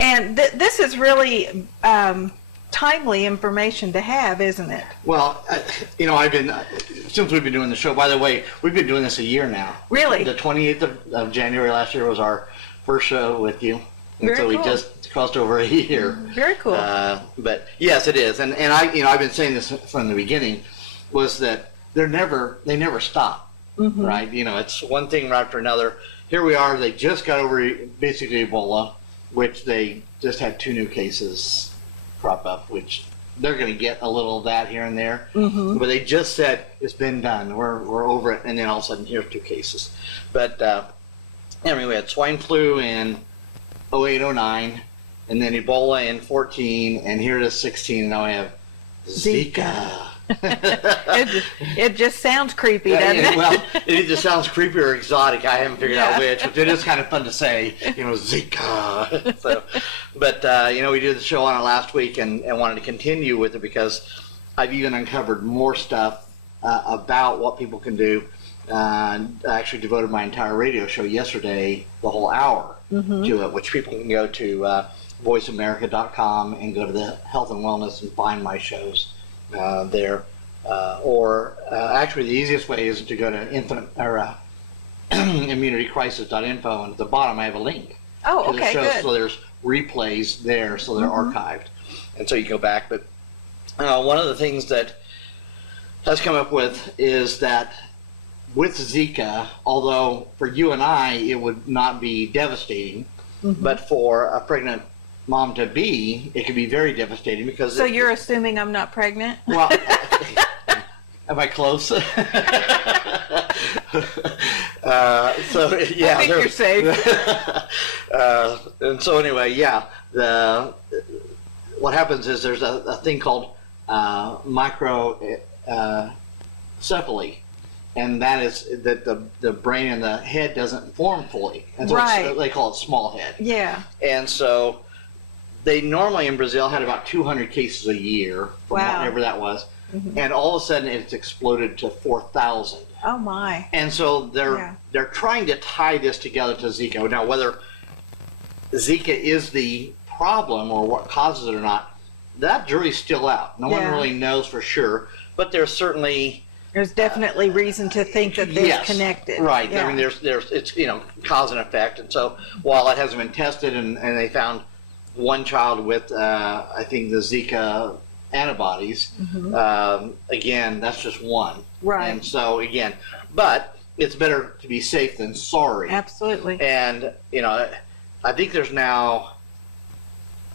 And this is really timely information to have, isn't it? Well, you know, I've been, since we've been doing the show, by the way, we've been doing this a year now. Really? The 28th of January last year was our first show with you. And Very so we cool. just crossed over a year. Very cool. But yes, it is. And I, you know, I've been saying this from the beginning, was that they never stop, right? You know, it's one thing right after another. Here we are, they just got over basically Ebola, which they just had 2 new cases crop up, which they're going to get a little of that here and there. But they just said, it's been done, we're over it, and then all of a sudden, here's 2 cases. But, I mean, we had swine flu in 08, 09, and then Ebola in 14, and here it is 16, and now we have Zika. It just sounds creepy, doesn't it? Well, it either sounds creepy or exotic. I haven't figured out which, but it is kind of fun to say, you know, Zika. So, but, you know, we did the show on it last week and wanted to continue with it because I've even uncovered more stuff about what people can do. I actually devoted my entire radio show yesterday, the whole hour, to it, which people can go to voiceamerica.com and go to the health and wellness and find my shows there. Or actually the easiest way is to go to immunitycrisis.info, and at the bottom I have a link to the show, good. so there's replays there, so they're archived, and so you go back. But one of the things that has come up with is that with Zika, although for you and I it would not be devastating, but for a pregnant mom to be, it could be very devastating because. So you're assuming I'm not pregnant? Well, am I close? So yeah, I think you're safe. And so anyway, yeah, what happens is there's a thing called microcephaly, and that is that the brain and the head doesn't form fully, and so they call it small head. Yeah. And so they normally in Brazil had about 200 cases a year, from whatever that was, and all of a sudden it's exploded to 4,000. Oh my! And so they're trying to tie this together to Zika. Now, whether Zika is the problem or what causes it or not, that jury's still out. No one really knows for sure, but there's definitely reason to think that they're connected. Right. Yeah. I mean, there's it's, you know, cause and effect. And so while it hasn't been tested, and they found one child with I think the Zika antibodies, again, that's just one. Right. And so again, but it's better to be safe than sorry. Absolutely. And you know, I think there's now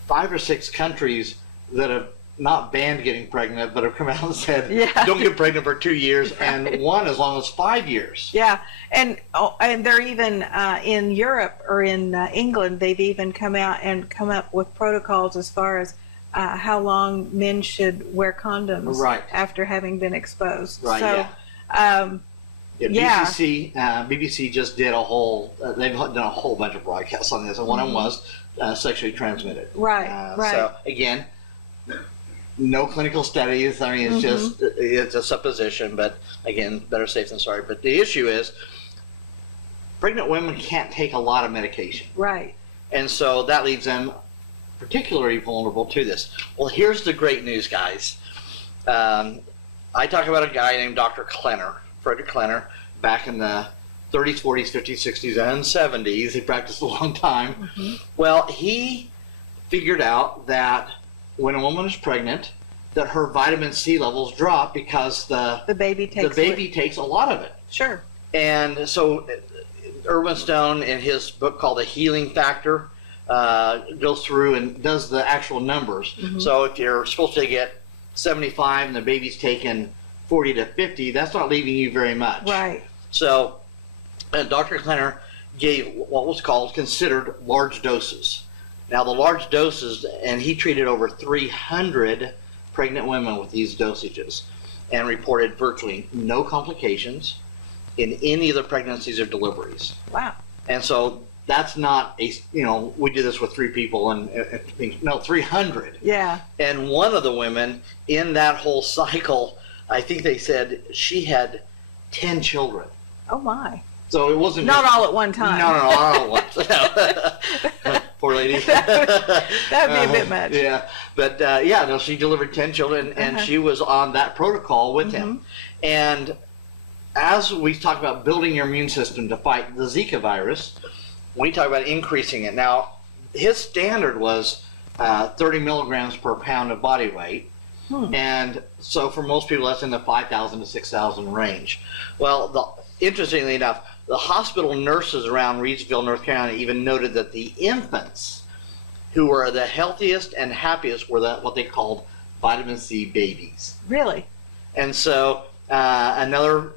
5 or 6 countries that have not banned getting pregnant, but have come out and said, don't get pregnant for 2 years, and one as long as 5 years. Yeah, and they're even in Europe or in England, they've even come out and come up with protocols as far as how long men should wear condoms after having been exposed. Right. So, BBC just did a whole. They've done a whole bunch of broadcasts on this, and one of them was sexually transmitted. Right. So again, no clinical studies. I mean, it's it's a supposition, but again, better safe than sorry. But the issue is, pregnant women can't take a lot of medication. Right. And so that leaves them particularly vulnerable to this. Well, here's the great news, guys. I talk about a guy named Dr. Klenner, Frederick Klenner, back in the 30s, 40s, 50s, 60s, and 70s. He practiced a long time. Well, he figured out that when a woman is pregnant, that her vitamin C levels drop because the baby takes a lot of it. Sure. And so Irwin Stone, in his book called The Healing Factor, goes through and does the actual numbers. So if you're supposed to get 75 and the baby's taken 40 to 50, that's not leaving you very much. Right. So Dr. Klenner gave what was considered large doses. Now the large doses, and he treated over 300 pregnant women with these dosages and reported virtually no complications in any of the pregnancies or deliveries. Wow. And so that's not a, we did this with 3 people and no, 300. Yeah. And one of the women in that whole cycle, I think they said she had 10 children. Oh my. So it wasn't not all at one time. No, not all at once. Poor lady. That would be a bit much. Yeah, but yeah, no, she delivered 10 children, and she was on that protocol with him. And as we talk about building your immune system to fight the Zika virus, we talk about increasing it. Now, his standard was 30 milligrams per pound of body weight. And so for most people, that's in the 5,000 to 6,000 range. Well, interestingly enough, the hospital nurses around Reidsville, North Carolina, even noted that the infants who were the healthiest and happiest were what they called vitamin C babies. Really? And so another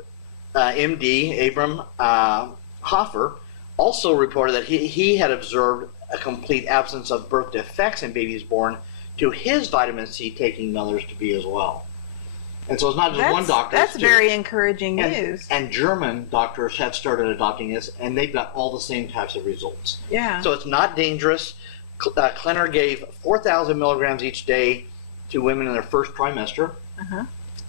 MD, Abram Hoffer, also reported that he had observed a complete absence of birth defects in babies born to his vitamin C taking mothers to be as well. And so it's not just one doctor. That's very encouraging news. And German doctors have started adopting this, and they've got all the same types of results. Yeah. So it's not dangerous. Klenner gave 4,000 milligrams each day to women in their first trimester,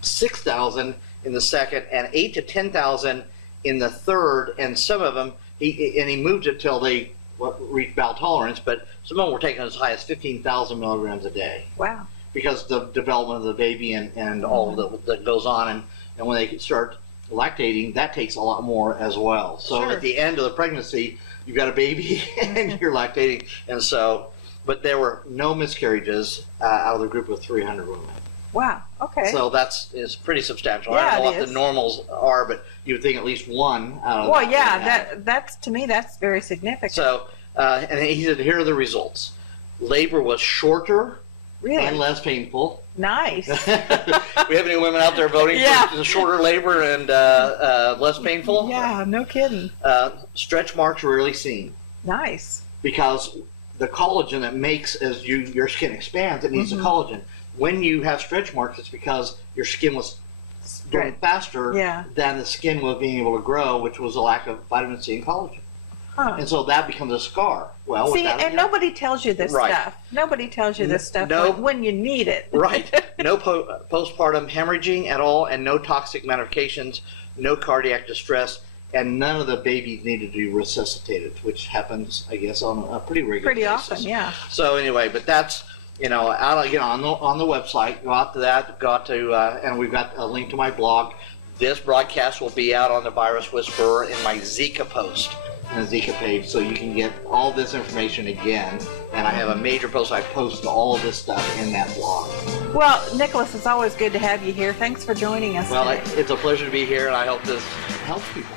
6,000 in the second, and 8 to 10,000 in the third. And some of them, he moved it till they reached bowel tolerance, but some of them were taking as high as 15,000 milligrams a day. Wow. Because the development of the baby and all that goes on, and when they start lactating, that takes a lot more as well. So at the end of the pregnancy, you've got a baby and you're lactating, and so, but there were no miscarriages out of the group of 300 women. Wow. Okay. So is pretty substantial. Yeah, I don't know what the normals are, but you would think at least one out of well, yeah, that's to me that's very significant. So and he said, here are the results. Labor was shorter. Really? And less painful. Nice. We have any women out there voting for the shorter labor and less painful? Yeah, no kidding. Stretch marks rarely seen. Nice. Because the collagen that makes as your skin expands, it needs the collagen. When you have stretch marks, it's because your skin was growing faster than the skin was being able to grow, which was a lack of vitamin C and collagen. And so that becomes a scar. Well, see, and nobody tells you this stuff. Nobody tells you this stuff when you need it. Right. No postpartum hemorrhaging at all, and no toxic medications, no cardiac distress, and none of the babies needed to be resuscitated, which happens, I guess, on a pretty regular basis. Often, yeah. So anyway, but that's, out on the website. Go out to that. Go out to, and we've got a link to my blog. This broadcast will be out on the Virus Whisperer in my Zika post. And a Zika page, so you can get all this information again. And I have a major post. I post all of this stuff in that blog. Well, Nicholas, it's always good to have you here. Thanks for joining us today. It's a pleasure to be here, and I hope this helps people.